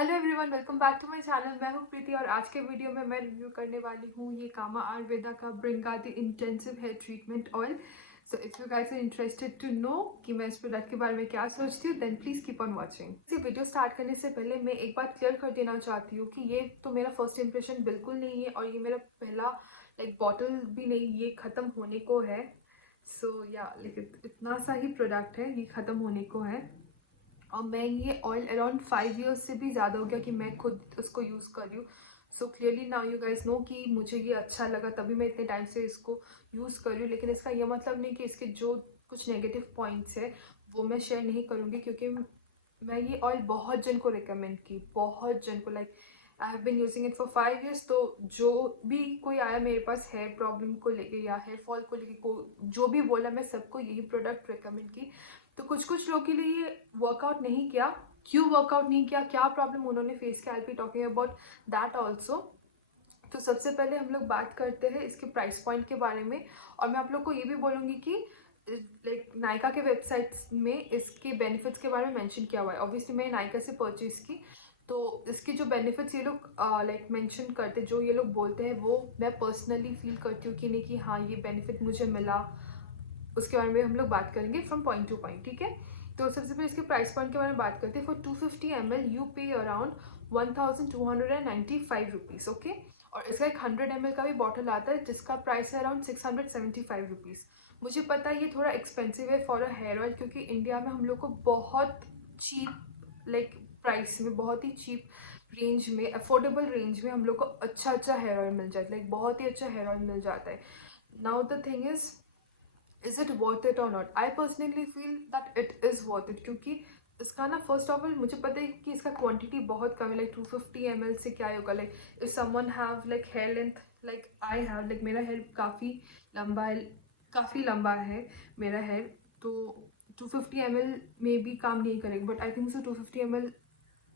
Hello everyone, welcome back to my channel. मैं हूँ प्रीति और आज के वीडियो में मैं रिव्यू करने वाली हूँ ये कामा आयुर्वेदा का Bringadi intensive hair treatment oil. So if you guys are interested to know कि मैं इस प्रोडक्ट के बारे में क्या सोचती हूँ, then please keep on watching. इस वीडियो स्टार्ट करने से पहले मैं एक बात क्लियर कर देना चाहती हूँ कि ये तो मेरा फर्स्ट इंप्रेशन बिल्कुल नहीं है और ये मेरा पहला बॉटल भी नहीं, ये खत्म होने को है। सो या लेकिन इतना सा ही प्रोडक्ट है, ये खत्म होने को है और मैं ये ऑयल अराउंड 5 ईयर्स से भी ज़्यादा हो गया कि मैं खुद उसको यूज़ कर रही हूँ। So clearly now you guys know कि मुझे ये अच्छा लगा, तभी मैं इतने टाइम से इसको यूज़ कर रही हूँ। लेकिन इसका ये मतलब नहीं कि इसके जो कुछ नेगेटिव पॉइंट्स है वो मैं शेयर नहीं करूँगी, क्योंकि मैं ये ऑयल बहुत जन को रिकमेंड की, बहुत जन को। I have been using it for 5 years. तो जो भी कोई आया मेरे पास हेयर प्रॉब्लम को लेके या हेयर फॉल को लेके, जो भी बोला, मैं सबको यही प्रोडक्ट रिकमेंड की। तो कुछ कुछ लोगों के लिए ये वर्कआउट नहीं किया। क्यों वर्कआउट नहीं किया, क्या प्रॉब्लम उन्होंने फेस किया, I be talking about that also. तो सबसे पहले हम लोग बात करते हैं इसके प्राइस पॉइंट के बारे में। और मैं आप लोग को ये भी बोलूँगी कि नायका के वेबसाइट्स में इसके बेनिफिट्स के बारे में मेंशन किया हुआ है। ऑब्वियसली मैं नायका से परचेज की, तो इसके जो बेनिफिट्स ये लोग मेंशन करते, जो ये लोग बोलते हैं, वो मैं पर्सनली फील करती हूँ कि नहीं, कि हाँ ये बेनिफिट मुझे मिला। उसके बारे में हम लोग बात करेंगे फ्रॉम पॉइंट टू पॉइंट, ठीक है। तो सबसे पहले इसके प्राइस पॉइंट के बारे में बात करते हैं। फॉर 250 ml यू पे अराउंड 1295 रुपीज़, ओके। और इसका एक 100 ml का भी बॉटल आता है जिसका प्राइस है अराउंड 675 रुपीज़। मुझे पता है ये थोड़ा एक्सपेंसिव है फॉर अ हेयर ऑयल, क्योंकि इंडिया में हम लोग को बहुत चीप प्राइस में, बहुत ही चीप रेंज में, अफोर्डेबल रेंज में हम लोग को अच्छा हेयर ऑयल मिल जाता है। बहुत ही अच्छा हेयर ऑयल मिल जाता है। Now the thing is it worth it और not? I personally feel that it is worth it, क्योंकि इसका ना, फर्स्ट ऑफ ऑल मुझे पता है कि इसका क्वांटिटी बहुत कम है। 250 ml से क्या होगा, if someone have hair length I have, मेरा हेयर काफ़ी लंबा है, काफ़ी लंबा है मेरा हेयर। तो 250 ml में भी काम नहीं करेगा, but I think so 250 ml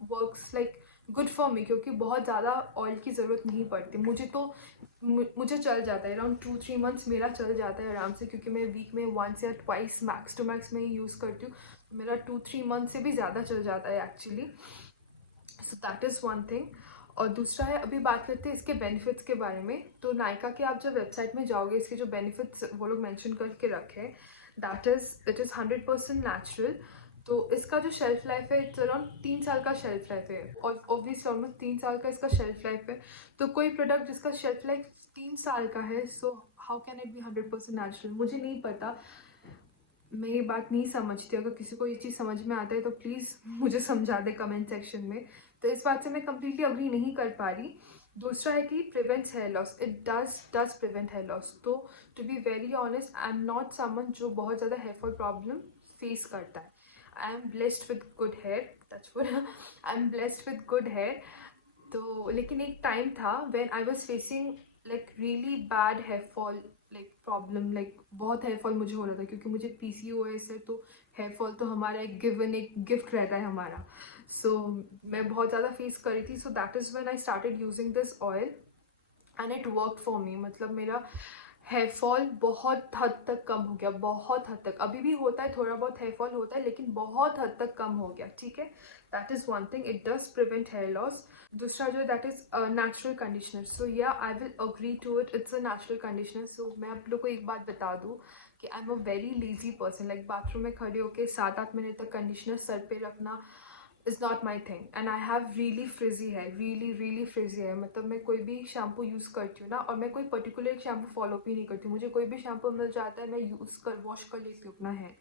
works good for me, क्योंकि बहुत ज़्यादा ऑयल की ज़रूरत नहीं पड़ती मुझे चल जाता है। अराउंड 2-3 मंथ्स मेरा चल जाता है आराम से, क्योंकि मैं वीक में 1 या 2 मैक्स टू मैक्स में ही यूज़ करती हूँ। मेरा 2-3 मंथ से भी ज़्यादा चल जाता है actually. So that is one thing. और दूसरा है, अभी बात करते हैं इसके बेनिफिट्स के बारे में। तो नायका के आप जब वेबसाइट में जाओगे, इसके जो बेनिफिट्स वो लोग मेंशन करके रखे हैं, इट इज़ 100% नेचुरल। तो इसका जो शेल्फ लाइफ है, इट्स अराउंड 3 साल का शेल्फ लाइफ है। और ऑब्वियसली ऑलमोस्ट 3 साल का इसका शेल्फ लाइफ है। तो कोई प्रोडक्ट जिसका शेल्फ लाइफ 3 साल का है, so how can it be 100% natural? मुझे नहीं पता, मैं ये बात नहीं समझती। अगर किसी को ये चीज़ समझ में आता है तो प्लीज़ मुझे समझा दे कमेंट सेक्शन में। तो इस बात से मैं कम्प्लीटली अग्री नहीं कर पा रही। दूसरा है कि prevents hair loss, it does prevent hair loss. तो to be very honest, I am not someone जो बहुत ज़्यादा हेयर फॉल प्रॉब्लम फेस करता है। I am blessed with good hair, touchwood. I am blessed with good hair. तो लेकिन एक time था when I was facing really bad hair fall problem. बहुत हेयर फॉल मुझे हो रहा था, क्योंकि मुझे PCOS है। तो हेयर फॉल तो हमारा एक गिफ्ट रहता है हमारा। सो मैं बहुत ज़्यादा फेस कर रही थी। So that is when I started using this oil and it work for मी। मतलब मेरा हेयर फॉल बहुत हद तक कम हो गया, बहुत हद तक। अभी भी होता है, थोड़ा बहुत हेयर फॉल होता है, लेकिन बहुत हद तक कम हो गया, ठीक है। That is one thing, it does prevent hair loss. दूसरा जो that is natural conditioner. So yeah I will agree to it, it's a natural conditioner. So मैं आप लोग को एक बात बता दूँ कि I am a very lazy person. Bathroom में खड़े होकर 7-8 मिनट तक कंडीशनर सर पे रखना is not my thing. And I have really फ्रिजी है, रियली फ्रिजी है। मतलब मैं कोई भी शैम्पू यूज़ करती हूँ ना, और मैं कोई पर्टिकुलर शैम्पू फॉलो भी नहीं करती हूँ। मुझे कोई भी शैम्पू मिल जाता है, मैं वॉश कर लेती हूँ अपना hair.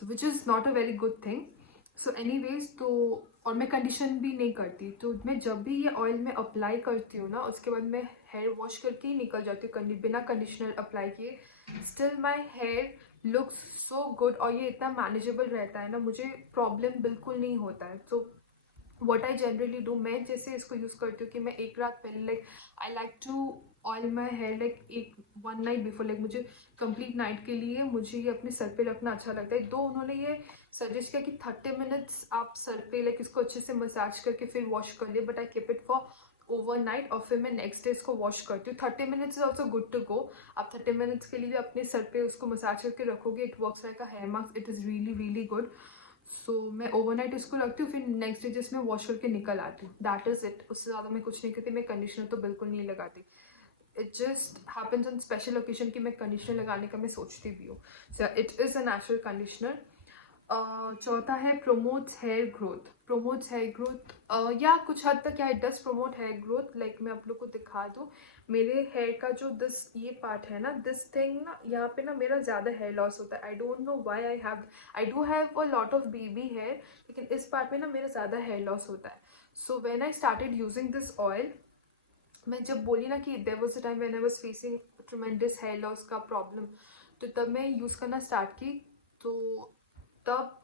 So which is not a very good thing. So anyways, तो और मैं कंडीशन भी नहीं करती। तो मैं जब भी ये ऑयल में अप्लाई करती हूँ ना, उसके बाद मैं हेयर वॉश करके ही निकल जाती हूँ बिना कंडीशनर अप्लाई किए। Still my hair looks so good, और ये इतना मैनेजेबल रहता है ना, मुझे प्रॉब्लम बिल्कुल नहीं होता है। तो वट आई जनरली डू, मैं जैसे इसको यूज़ करती हूँ कि मैं एक रात पहले I like to oil my hair एक 1 नाइट बिफोर। मुझे कंप्लीट नाइट के लिए मुझे ये अपने सर पे रखना अच्छा लगता है। दो उन्होंने ये सजेस्ट किया कि 30 मिनट्स आप सर पे इसको अच्छे से मसाज करके फिर वॉश कर लिए, but I keep it for overnight और फिर मैं नेक्स्ट डे इसको वॉश करती हूँ। 30 minutes is also good to go. आप 30 मिनट्स के लिए भी अपने सर पे उसको मसाज करके रखोगे, it works like a hair mask, it is really good. So मैं ओवरनाइट इसको रखती हूँ, फिर नेक्स्ट डे जिसमें वॉश करके निकल आती हूँ, दैट इज़ इट। उससे ज़्यादा मैं कुछ नहीं करती। मैं कंडीशनर तो बिल्कुल नहीं लगाती। It just happens on special occasion कि मैं कंडीशनर लगाने का मैं सोचती भी हूँ। So it is a natural conditioner. चौथा है promotes hair growth. Promotes hair growth या कुछ हद तक, या it does promote hair growth. Like मैं आप लोग को दिखा दूँ, मेरे हेयर का जो दिस ये पार्ट है ना, दिस थिंग ना, यहाँ पे ना मेरा ज़्यादा हेयर लॉस होता है। I don't know why. I do have a lot of baby hair, लेकिन इस पार्ट में ना मेरा ज़्यादा हेयर लॉस होता है। So when I started using this oil, मैं जब बोली ना कि there was a time when I was facing tremendous hair loss का प्रॉब्लम, तो तब मैं यूज़ करना स्टार्ट की। तो तब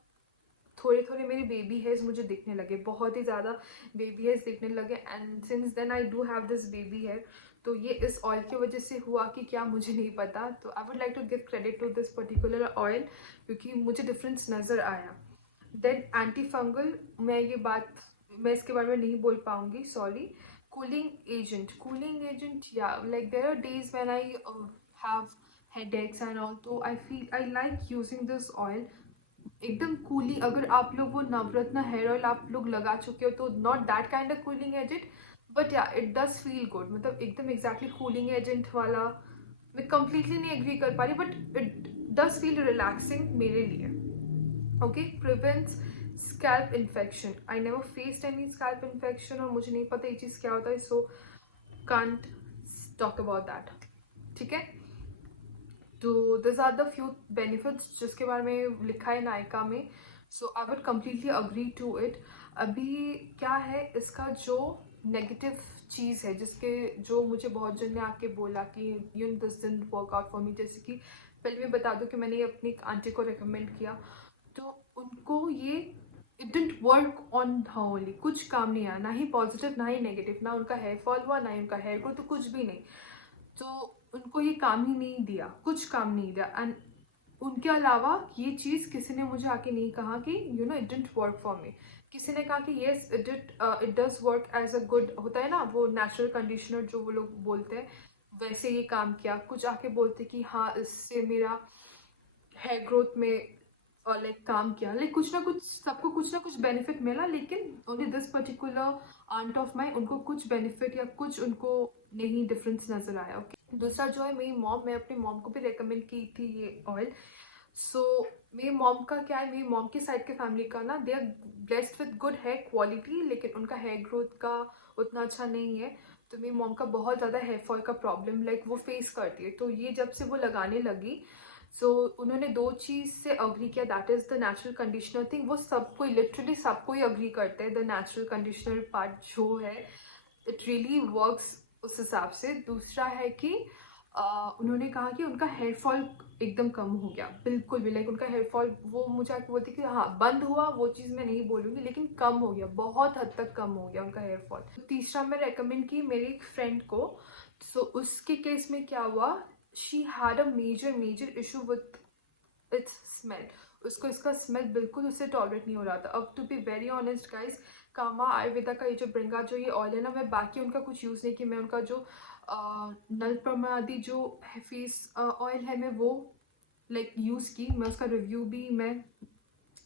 थोड़े थोड़े मेरे बेबी हेयर्स मुझे दिखने लगे, बहुत ही ज़्यादा बेबी हेयर्स दिखने लगे। And since then I do have this baby hair. तो ये इस ऑयल की वजह से हुआ कि क्या मुझे नहीं पता। तो I would like to give credit to this particular oil, क्योंकि मुझे डिफरेंस नज़र आया। देन एंटी फंगल, मैं इसके बारे में नहीं बोल पाऊंगी, sorry. Cooling agent, yeah like there are days when I have headaches and all, तो I like using this oil. एकदम कूलिंग, अगर आप लोग वो नवरत्न हेयर ऑयल आप लोग लगा चुके हो तो not that kind of cooling agent, but या इट डज फील गुड। मतलब एकदम एग्जैक्टली कूलिंग एजेंट वाला मैं कंप्लीटली नहीं एग्री कर पा रही, but it does feel relaxing मेरे लिए। Okay, prevents scalp infection. I never faced any scalp infection, और मुझे नहीं पता ये चीज़ क्या होता है, so can't talk about that. ठीक है, तो this are the few benefits जिसके बारे में लिखा है नायका में। So I would completely agree to it. अभी क्या है, इसका जो नेगेटिव चीज़ है, जिसके जो मुझे बहुत जन ने आके बोला कि you no this didn't work out for me, जैसे कि पहले मैं बता दूं कि मैंने ये अपनी आंटी को रिकमेंड किया, तो उनको ये it didn't work on her only. कुछ काम नहीं आया, ना ही पॉजिटिव ना ही नेगेटिव, ना उनका हेयर फॉल हुआ ना ही उनका हेयर ग्रोथ, तो कुछ भी नहीं। तो उनको ये काम ही नहीं दिया, कुछ काम नहीं दिया। एंड उनके अलावा ये चीज़ किसी ने मुझे आके नहीं कहा कि you know it didn't work for me. किसी ने कहा कि yes it does work as a good, होता है ना वो नेचुरल कंडीशनर जो वो लोग बोलते हैं, वैसे ये काम किया। कुछ आके बोलते कि हाँ इससे मेरा हेयर ग्रोथ में लाइक काम किया, लाइक कुछ ना कुछ, सबको कुछ ना कुछ बेनिफिट मिला, लेकिन only this particular aunt of my, उनको कुछ बेनिफिट या कुछ उनको नहीं डिफरेंस नजर आया। ओके, दूसरा जो है मेरी मॉम, मैं अपनी मॉम को भी रेकमेंड की थी ये ऑयल। सो मेरी मॉम का क्या है, मेरी मॉम की साइड के फैमिली का ना, they are blessed with good hair quality, लेकिन उनका हेयर ग्रोथ का उतना अच्छा नहीं है। तो मेरी मॉम का बहुत ज़्यादा हेयर फॉल का प्रॉब्लम लाइक वो फेस करती है। तो ये जब से वो लगाने लगी, सो उन्होंने दो चीज़ से अग्री किया, that is the natural conditioner thing. वो सबको लिटरली सबको ही अग्री करते हैं, द नेचुरल कंडीशनर पार्ट जो है इट रियली वर्क्स उस हिसाब से। दूसरा है कि उन्होंने कहा कि उनका हेयर फॉल एकदम कम हो गया, बिल्कुल भी। लाइक उनका हेयर फॉल, वो मुझे आके बोलती कि हाँ बंद हुआ, वो चीज़ मैं नहीं बोलूँगी, लेकिन कम हो गया, बहुत हद तक कम हो गया उनका हेयर फॉल। तीसरा मैं रेकमेंड की मेरी एक फ्रेंड को। सो उसके केस में क्या हुआ, she had a major issue with its smell. उसको इसका स्मेल बिल्कुल उससे टॉलरेट नहीं हो रहा था। अब to be very honest guys, Kama Ayurveda का ये जो ब्रिंगा जो ये ऑयल है ना, मैं बाकी उनका कुछ यूज़ नहीं किया। मैं उनका जो नल प्रमादी जो फेस ऑयल है, मैं वो लाइक यूज़ की। मैं उसका रिव्यू भी मैं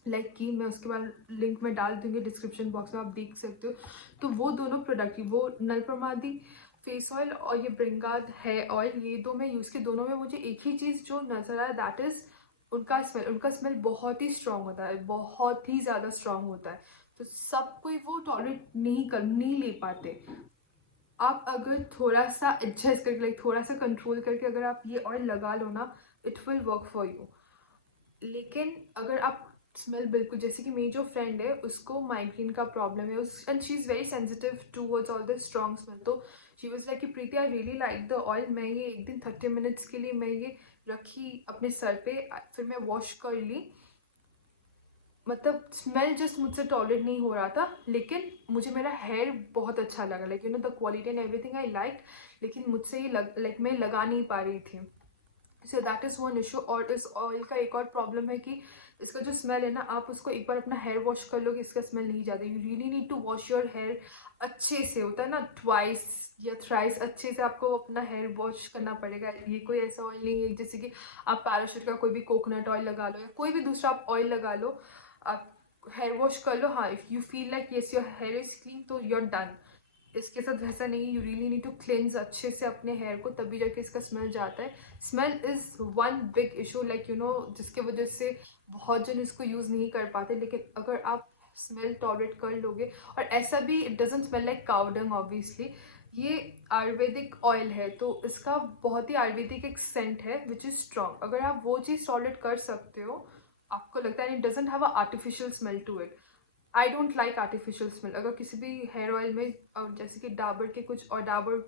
लाइक की, मैं उसके बाद लिंक में डाल दूँगी डिस्क्रिप्शन बॉक्स में, आप देख सकते हो। तो वो दोनों प्रोडक्ट, वो नल प्रमादी फेस ऑयल और ये ब्रिंगाद हेयर ऑयल, ये दो मैं यूज़ की। दोनों में मुझे एक ही चीज़ जो नज़र आया, दैट इज़ उनका स्मेल बहुत ही स्ट्रॉन्ग होता है, बहुत ही ज़्यादा स्ट्रॉन्ग होता है। तो सब कोई वो टॉलरेट नहीं ले पाते। आप अगर थोड़ा सा एडजस्ट करके, लाइक थोड़ा सा कंट्रोल करके अगर आप ये ऑयल लगा लो ना, it will work for you. लेकिन अगर आप स्मेल बिल्कुल, जैसे कि मेरी जो फ्रेंड है उसको माइग्रेन का प्रॉब्लम है, उस and she is very sensitive towards all the strong smell. तो शी वाज लाइक कि Preeti I really like the oil. मैं ये एक दिन 30 मिनट्स के लिए मैं ये रखी अपने सर पे, फिर मैं वॉश कर ली। मतलब स्मेल जस्ट मुझसे टॉलरेट नहीं हो रहा था, लेकिन मुझे मेरा हेयर बहुत अच्छा लगा, like you know the quality and everything I like. लेकिन मुझसे ये लाइक मैं लगा नहीं पा रही थी। So that is one issue. और इस ऑयल का एक और प्रॉब्लम है कि इसका जो स्मेल है ना, आप उसको एक बार अपना हेयर वॉश कर लोगे, इसका स्मेल नहीं जाता। You really need to wash your hair अच्छे से, होता है ना ट्वाइस या थ्राइस, अच्छे से आपको अपना हेयर वॉश करना पड़ेगा। ये कोई ऐसा ऑयल नहीं है जैसे कि आप पैराशूट का कोई भी कोकोनट ऑयल लगा लो या कोई भी दूसरा आप ऑयल लगा लो, आप हेयर वॉश कर लो, हाँ, if you feel like yes your hair is clean तो यू आर डन। इसके साथ वैसा नहीं, you really need to cleanse अच्छे से अपने हेयर को, तभी जाके इसका स्मेल जाता है। Smell is one big issue, like you know, जिसके वजह से बहुत जन इसको यूज़ नहीं कर पाते। लेकिन अगर आप स्मेल टॉलरेट कर लोगे, और ऐसा भी it doesn't smell like cow dung obviously, ये आयुर्वेदिक ऑयल है तो इसका बहुत ही आयुर्वेदिक एक सेंट है विच इज़ स्ट्रॉन्ग। अगर आप वो चीज़ टॉलरेट कर सकते हो, आपको लगता है it doesn't have a artificial smell to it. I don't like artificial smell. अगर किसी भी हेयर ऑयल में जैसे कि डाबर के कुछ, और डाबर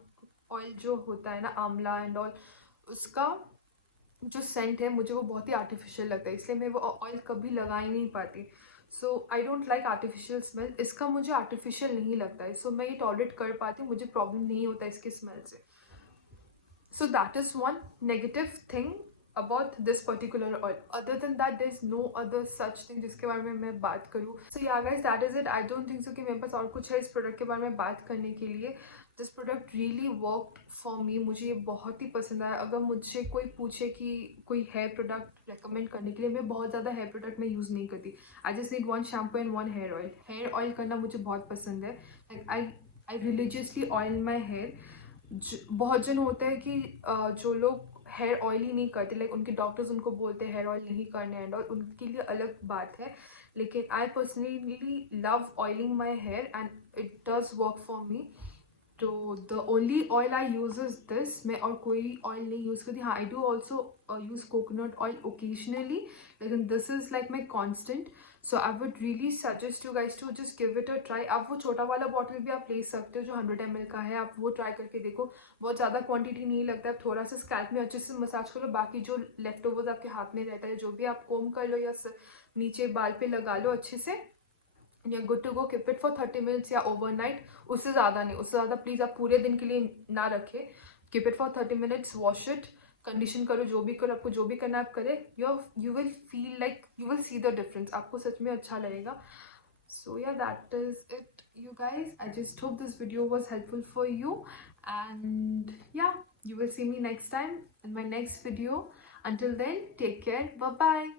ऑयल जो होता है ना, आंवला एंड ऑल, उसका जो सेंट है मुझे वो बहुत ही आर्टिफिशियल लगता है, इसलिए मैं वो ऑयल कभी लगा ही नहीं पाती। So I don't like artificial smell. इसका मुझे आर्टिफिशियल नहीं लगता है, सो मैं ये टॉलरेट कर पाती हूँ, मुझे प्रॉब्लम नहीं होता इसके स्मेल से। So that is one negative thing about this particular oil. Other than that, there is no other such thing जिसके बारे में मैं बात करूँ. So yeah guys, that is it. I don't think so कि मेरे पास और कुछ है इस प्रोडक्ट के बारे में बात करने के लिए. This product really worked for me. मुझे ये बहुत ही पसंद आया. अगर मुझे कोई पूछे कि कोई हेयर प्रोडक्ट रेकमेंड करने के लिए, मैं बहुत ज़्यादा हेयर प्रोडक्ट में यूज़ नहीं करती. I just need one shampoo and one hair oil. Hair oil करना मुझे बहुत पसंद है. Like I religiously oil my hair. बहुत जन होते हैं कि जो लोग हेयर ऑयल ही नहीं करते, लाइक उनके डॉक्टर्स उनको बोलते हैं हेयर ऑयल नहीं करने एंड, और उनके लिए अलग बात है. लेकिन I personally love oiling my hair and it does work for me. तो the only oil I use is this. मैं और कोई ऑयल नहीं यूज़ करती. हाँ, I do also use coconut oil occasionally, लेकिन this is like my constant. So I would really suggest you guys to just give it a try. आप वो छोटा वाला बॉटल भी आप ले सकते हो जो 100 ml का है, आप वो ट्राई करके देखो. बहुत ज़्यादा क्वांटिटी नहीं लगता है. थोड़ा सा स्कैल्प में अच्छे से मसाज करो, बाकी जो लेफ्ट ओवर्स आपके हाथ में रहता है जो भी आप कोम कर लो या नीचे बाल पे लगा लो अच्छे से. You're good to go. Keep it for 30 minutes या overnight. उससे ज़्यादा नहीं, उससे ज़्यादा प्लीज़ आप पूरे दिन के लिए ना रखें. Keep it for 30 minutes. Wash it. Condition करो, जो भी करो, आपको जो भी करना आप करें. You will feel like you will see the difference. आपको सच में अच्छा लगेगा. So yeah, that is it, you guys. I just hope this video was helpful for you. And yeah, you will see me next time in my next video. Until then, take care. Bye bye.